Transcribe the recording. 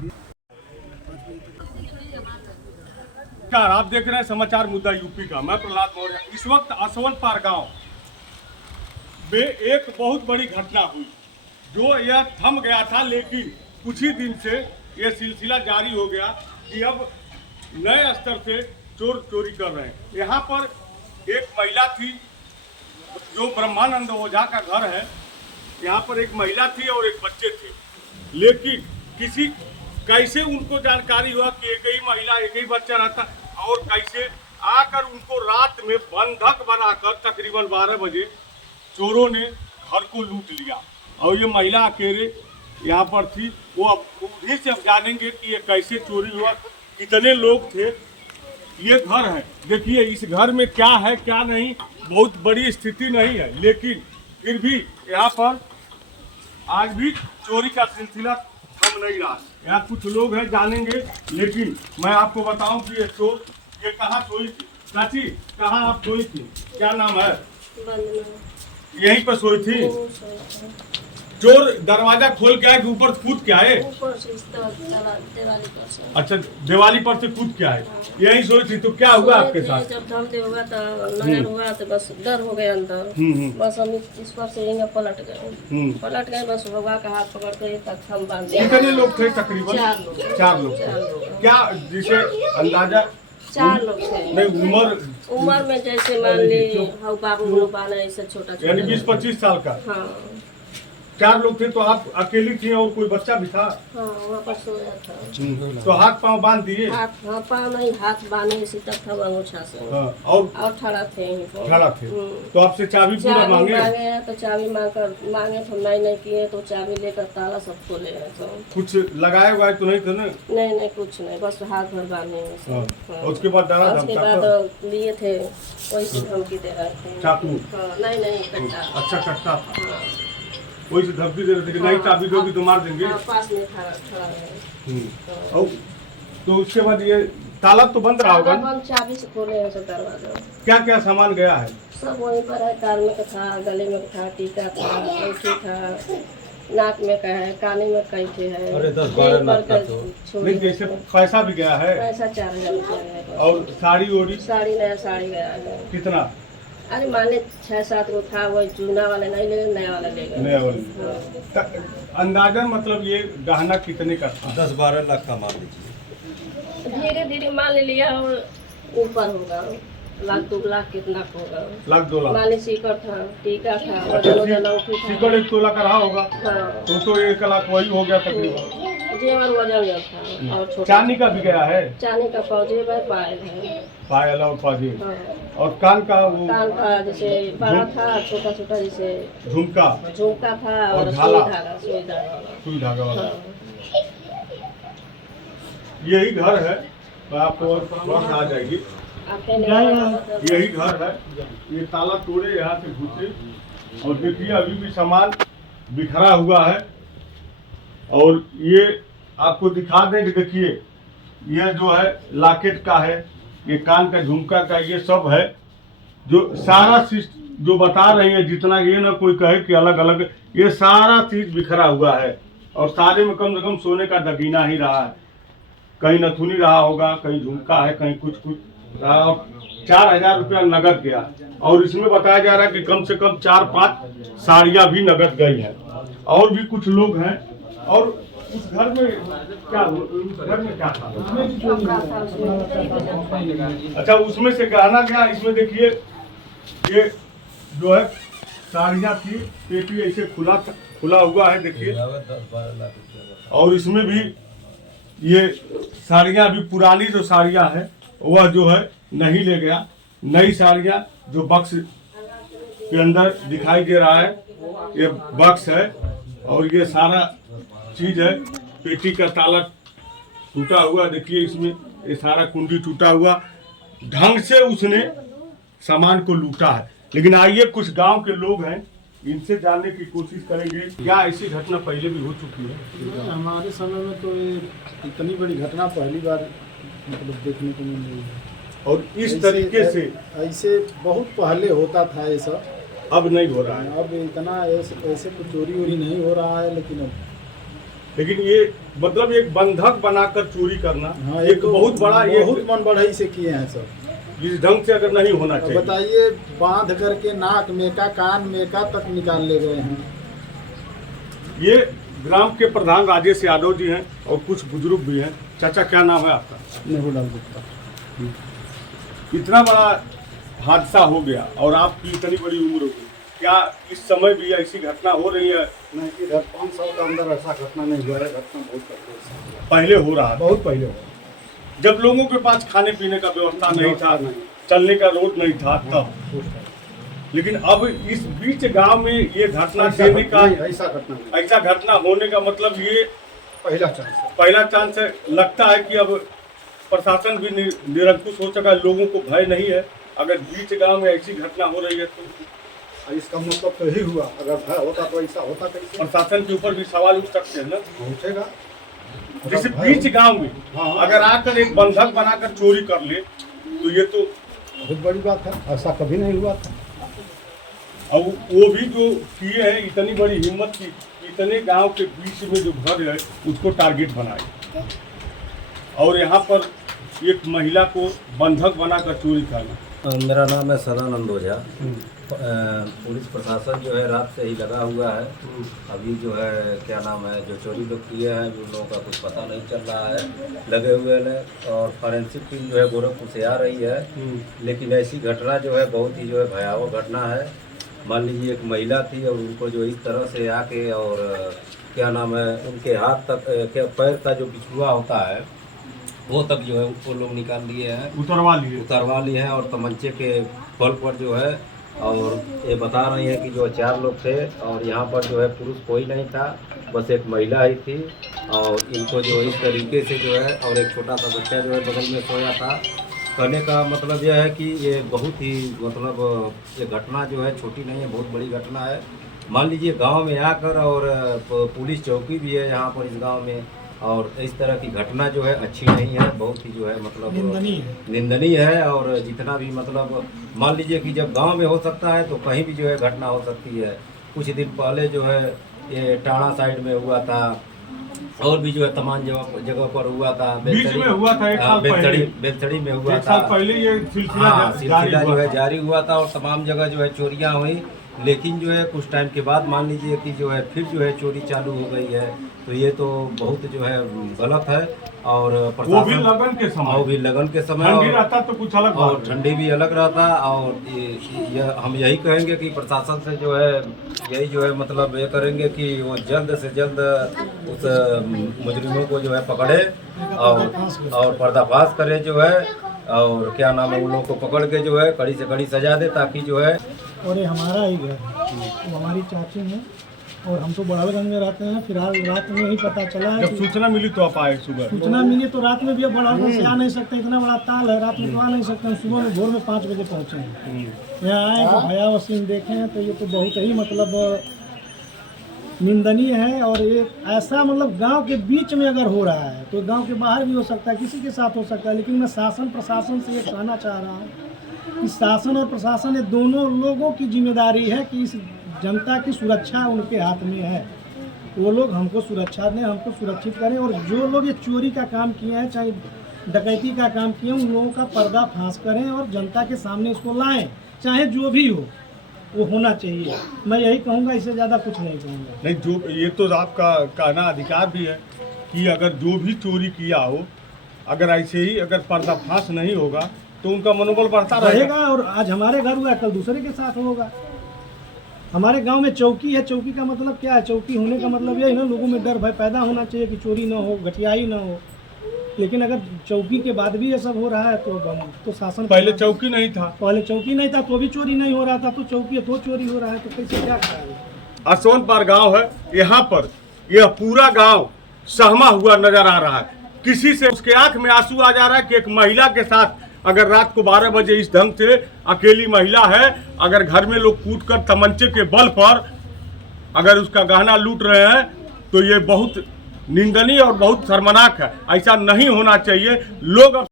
नमस्कार, आप देख रहे हैं समाचार मुद्दा यूपी का। मैं प्रहलाद मौर्य। इस वक्त असवनपार गांव में एक बहुत बड़ी घटना हुई जो यह थम गया था, लेकिन कुछ ही दिन से यह सिलसिला जारी हो गया कि अब नए स्तर से चोर चोरी कर रहे हैं। यहाँ पर एक महिला थी जो ब्रह्मानंद ओझा का घर है। यहाँ पर एक महिला थी और एक बच्चे थे, लेकिन कैसे उनको जानकारी हुआ कि एक ही महिला एक ही बच्चा रहता, और कैसे आकर उनको रात में बंधक बनाकर तकरीबन 12 बजे चोरों ने घर को लूट लिया। और ये महिला अकेले यहाँ पर थी। वो अब उन्हीं से अब जानेंगे कि ये कैसे चोरी हुआ, कितने लोग थे। ये घर है, देखिए इस घर में क्या है क्या नहीं, बहुत बड़ी स्थिति नहीं है, लेकिन फिर भी यहाँ पर आज भी चोरी का सिलसिला थम नहीं रहा। यहाँ कुछ लोग हैं, जानेंगे। लेकिन मैं आपको बताऊं कि ये कहाँ सोई थी। चाची, कहाँ आप सोई थी? क्या नाम है? यहीं पर सोई थी। चोर दरवाजा खोल के आए कि ऊपर कूद के आए? अच्छा, दिवाली पर से कूद के आए। यही सोई थी। तो क्या हुआ आपके साथ? जब धमकी हुआ तो नजर हुआ तो बस डर हो गया अंदर। बस हम इस पर से यहीं पलट गए। बस भगवा का हाथ पकड़ के तक हम बांध दिए। कितने लोग थे? तकरीबन 4 लोग। क्या जिसे अंदाजा 4 लोग थे। नहीं, उम्र में जैसे मान ली बाबू लोग बाना ऐसे छोटा, यानी 20-25 साल का। हाँ। 4 लोग थे। तो आप अकेली थी और कोई बच्चा भी था? हाँ, वहाँ पर सोया था। तो हाथ पांव बांध दिए? हाथ पाँव नहीं, हाथ बांधे इसी तक था अंगूठा से। और ठड़ा थे यहीं पर। ठड़ा थे। तो आपसे चाबी पूरा मांगे? तो चाबी मांगे तो नहीं किए, तो चाबी लेकर ताला सब खोले हैं। तो कुछ लगाए हुआ तो नहीं थे ना? नहीं कुछ नहीं, बस हाथ भर बांधे हैं। उसके बाद डरा उसके बाद लिए थे, वही से धमकी दे रहे थे। चाकू? नहीं कट्टा। अच्छा, कट्टा था। वही से धमकी दे रहे थे कि नहीं चाबी दोगी तो मार देंगे। पास में खड़ा है। और तो उसके बाद ये ताला तो बंद रहा होगा? हम चाबी से खोले हैं सब दरवाजा। क्या क्या सामान गया है? सब वहीं पर है। कान में का था, गले में था, टीका था, अंगूठी था, नाक में का है, काने में कैंची है। अरे 10-12 लाख का तो नहीं, जैसे पैसा भी गया है? पैसा 4000 रुपया है। और साड़ी ओड़ी? नया साड़ी गया है। कितना? अरे माने 6-7 गो था, वही चूना वाले नहीं ले गए, नया वाला ले गए। नया वाला। अंदाजा मतलब ये गहना कितने का था? 10-12 लाख का मान लीजिए। धीरे धीरे मान लिया, और ऊपर होगा 1-2 लाख कितना होगा। 1-2 लाख। माने सीकर था, टीका था, और अच्छा, अंगूठी था। सीकर 1 तोला का रहा होगा। हाँ। तो 1 लाख वही हो गया तकरीबन। जेवर वजन था। और छोटा चांदी का भी गया है? चांदी का पाजेब है, पायल है। पायल और पाजेब। हाँ। और कान का वो? कान का जैसे बड़ा था, छोटा जैसे झुमका था, और सुई धागा वाला। हाँ। यही घर है। आपको वक्त आ जाएगी। यही घर है। ये ताला तोड़े, यहाँ से घुसे, और देखिए अभी भी सामान बिखरा हुआ है। और ये आपको दिखा दें कि देखिए ये जो है लॉकेट का है, ये कान का झुमका का, ये सब है जो सारा चीज जो बता रही है। जितना ये ना कोई कहे कि अलग अलग, ये सारा चीज बिखरा हुआ है। और सारे में कम से कम सोने का दगीना ही रहा है। कहीं नथुनी रहा होगा, कहीं झुमका है, कहीं कुछ रहा। और 4000 रुपया नगद गया। और इसमें बताया जा रहा है कि कम से कम 4-5 साड़ियाँ भी नगद गई हैं। और भी कुछ लोग हैं। और उस घर में क्या था? अच्छा, उसमें से गहना गया। इसमें देखिए ये जो है साड़ियाँ थी, पेटी ऐसे खुला हुआ है, देखिए। और इसमें भी ये साड़ियाँ भी पुरानी जो साड़ियाँ है वह जो है नहीं ले गया। नई साड़ियाँ जो बक्स के अंदर दिखाई दे रहा है, ये बक्स है। और ये सारा चीज है। पेटी का ताला टूटा हुआ, देखिए इसमें ये सारा कुंडी टूटा हुआ। ढंग से उसने सामान को लूटा है। लेकिन आइए कुछ गांव के लोग हैं, इनसे जानने की कोशिश करेंगे। क्या ऐसी घटना पहले भी हो चुकी है? हमारे समय में तो ये इतनी बड़ी घटना पहली बार मतलब देखने को मिल रही है। और इस तरीके से ऐसे बहुत पहले होता था ये सब, अब नहीं हो रहा है। अब इतना ऐसे तो चोरी वोरी नहीं हो रहा है। लेकिन अब लेकिन ये मतलब एक बंधक बनाकर चोरी करना हाँ, एक बहुत बड़ा ये बहुत मन बढ़ाई से किए हैं सब। इस ढंग से अगर नहीं होना अब चाहिए। बताइए, बांध करके नाक में का कान में का तक निकाल ले गए हैं। ये ग्राम के प्रधान राजेश यादव जी हैं और कुछ बुजुर्ग भी हैं। चाचा क्या नाम है आपका? नेहुलाल गुप्ता। इतना बड़ा हादसा हो गया और आपकी इतनी बड़ी उम्र हो गई, क्या इस समय भी ऐसी घटना हो रही है? नहीं, इधर 5 साल के अंदर ऐसा घटना नहीं हुआ है। घटना बहुत पहले पहले हो रहा था, बहुत पहले हुआ। जब लोगों के पास खाने पीने का व्यवस्था नहीं था, चलने का रोड नहीं था तब। लेकिन अब इस बीच गांव में ये घटना देने का, ऐसा घटना नहीं। ऐसा घटना होने का मतलब ये पहला चांस है। लगता है कि अब प्रशासन भी निरंकुश हो चुका है, लोगों को भय नहीं है। अगर बीच गांव में ऐसी घटना हो रही है तो इसका मतलब तो यही हुआ, अगर भय होता तो ऐसा होता कैसे? प्रशासन के ऊपर भी सवाल उठ सकते हैं ना। पहुंचेगा जैसे बीच गांव में हाँ। अगर आकर एक बंधक बनाकर चोरी कर ले तो ये तो बहुत बड़ी बात है, ऐसा कभी नहीं हुआ था। अब वो भी जो किए हैं इतनी बड़ी हिम्मत की, इतने गांव के बीच में जो घर है उसको टारगेट बनाए और यहाँ पर एक महिला को बंधक बनाकर चोरी करना। मेरा नाम है सदानंद ओझा। पुलिस प्रशासन जो है रात से ही लगा हुआ है। अभी जो है क्या नाम है, जो चोरी लोग किए हैं उन लोगों का कुछ पता नहीं चल रहा है, लगे हुए हैं। और फॉरेंसिक टीम जो है गोरखपुर से आ रही है। लेकिन ऐसी घटना जो है बहुत ही जो है भयावह घटना है। मान लीजिए एक महिला थी और उनको जो इस तरह से आके और क्या नाम है, उनके हाथ तक क्या पैर का जो बिछुआ होता है वो तक जो है वो लोग निकाल लिए हैं, उतरवा लिए हैं। और तमंचे के बल पर जो है, और ये बता रही है कि जो 4 लोग थे और यहाँ पर जो है पुरुष कोई नहीं था, बस एक महिला ही थी। और इनको जो इस तरीके से जो है, और एक छोटा सा बच्चा जो है बगल में सोया था। कहने का मतलब यह है कि ये बहुत ही मतलब ये घटना जो है छोटी नहीं है, बहुत बड़ी घटना है। मान लीजिए गांव में आकर, और पुलिस चौकी भी है यहाँ पर इस गांव में, और इस तरह की घटना जो है अच्छी नहीं है, बहुत ही जो है मतलब निंदनीय है। और जितना भी मतलब मान लीजिए कि जब गांव में हो सकता है तो कहीं भी जो है घटना हो सकती है। कुछ दिन पहले जो है ये टाणा साइड में हुआ था, और भी जो है तमाम जगह पर हुआ था। बीच में हुआ था एक साल पहले, बेलसड़ी में हुआ एक था। साल पहले ये सिलसिला जो है जारी हुआ था और तमाम जगह जो है चोरियां हुई। लेकिन जो है कुछ टाइम के बाद मान लीजिए कि जो है फिर जो है चोरी चालू हो गई है। तो ये तो बहुत जो है गलत है। और वो भी लगन के समय, ठंडी रहता तो कुछ अलग, और ठंडी भी अलग रहता। और हम यही कहेंगे कि प्रशासन से जो है यही जो है मतलब ये करेंगे कि वो जल्द से जल्द उस मुजरिमों को जो है पकड़े और पर्दाफाश करे जो है, और क्या नाम है उन लोगों को पकड़ के जो है कड़ी से कड़ी सजा दे, ताकि जो है। और ये हमारा ही घर है, तो हमारी चाची हैं और हम तो बड़ालगंज में रहते हैं। फिलहाल रात में ही पता चला है। जब सूचना मिली तो आप आए सुबह? सूचना मिली तो रात में भी अब बड़ालगंज से आ नहीं सकते, इतना बड़ा ताल है, रात में तो आ नहीं सकते। सुबह में भोर में 5 बजे पहुँचे हैं यहाँ आए तो भयावह सीन देखे हैं। तो ये तो बहुत ही मतलब निंदनीय है। और ये ऐसा मतलब गांव के बीच में अगर हो रहा है तो गांव के बाहर भी हो सकता है, किसी के साथ हो सकता है। लेकिन मैं शासन प्रशासन से ये कहना चाह रहा हूँ कि शासन और प्रशासन ये दोनों लोगों की जिम्मेदारी है कि इस जनता की सुरक्षा उनके हाथ में है। वो लोग हमको सुरक्षा दें, हमको सुरक्षित करें। और जो लोग ये चोरी का काम किए हैं, चाहे डकैती का काम किए हैं, उन लोगों का पर्दाफाश करें और जनता के सामने इसको लाएं। चाहे जो भी हो वो होना चाहिए। मैं यही कहूँगा, इससे ज़्यादा कुछ नहीं कहूँगा। नहीं, जो ये तो आपका कहना अधिकार भी है कि अगर जो भी चोरी किया हो, अगर ऐसे ही अगर पर्दाफाश नहीं होगा तो उनका मनोबल बढ़ता रहेगा। और आज हमारे घर हुआ, कल दूसरे के साथ होगा। हमारे गांव में चौकी है। चौकी का मतलब क्या है? चौकी होने का मतलब यही ना, लोगों में डर भय पैदा होना चाहिए कि चोरी ना हो, घटियाई ना हो। लेकिन अगर चौकी के बाद भी ये सब हो रहा है तो शासन, पहले चौकी नहीं था, पहले चौकी नहीं था तो भी चोरी नहीं हो रहा था, तो चौकी है तो चोरी हो रहा है, तो कैसे क्या करें? असवनपार गांव है, यहाँ पर यह पूरा गांव सहमा हुआ नजर आ रहा है। किसी से उसके आंख में आंसू आ जा रहा है कि एक महिला के साथ अगर रात को 12 बजे इस ढंग से अकेली महिला है, अगर घर में लोग कूटकर तमंचे के बल पर अगर उसका गहना लूट रहे हैं तो ये बहुत निंदनीय और बहुत शर्मनाक है। ऐसा नहीं होना चाहिए। लोग